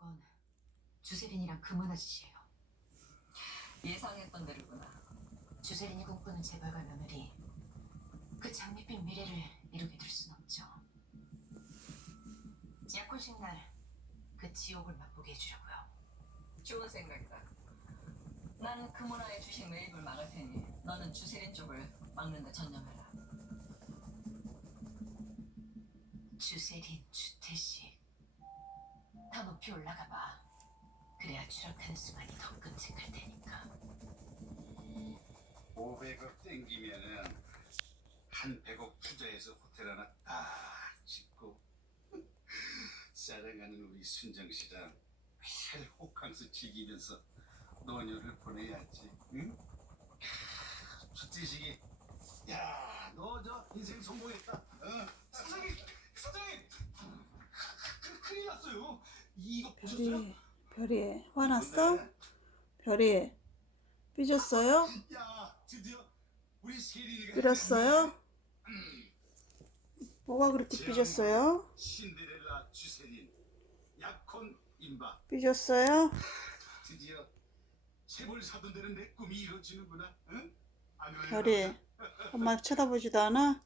건 주세린이랑 금은 아저씨예요. 예상했던 대로구나. 주세린이 꿈부는 재벌가 며느리. 그 장밋빛 미래를 이루게 될 순 없죠. 약혼식 날 그 지옥을 맛보게 해주려고요. 좋은 생각이다. 나는 금은아의 주식 매입을 막을 테니 너는 주세린 쪽을 막는 데 전념해라. 주세린 주태 씨. 높 올라가 봐. 그래야 추락하는 순간이 더 끔찍할 테니까. 500억 땡기면은 한 100억 투자해서 호텔 하나 딱 짓고 사랑가는 우리 순정 시장 매일 호캉스 즐기면서 노녀를 보내야지. 응? 주태식이 야 너 저 인생 성공했다. 응? 어. 사장님! 사장님! 큰일 났어요. 별이 별이 화났어? 별이 삐졌어요? 삐졌어요? 뭐가 그렇게 삐졌어요? 삐졌어요? 별이 엄마 쳐다보지도 않아?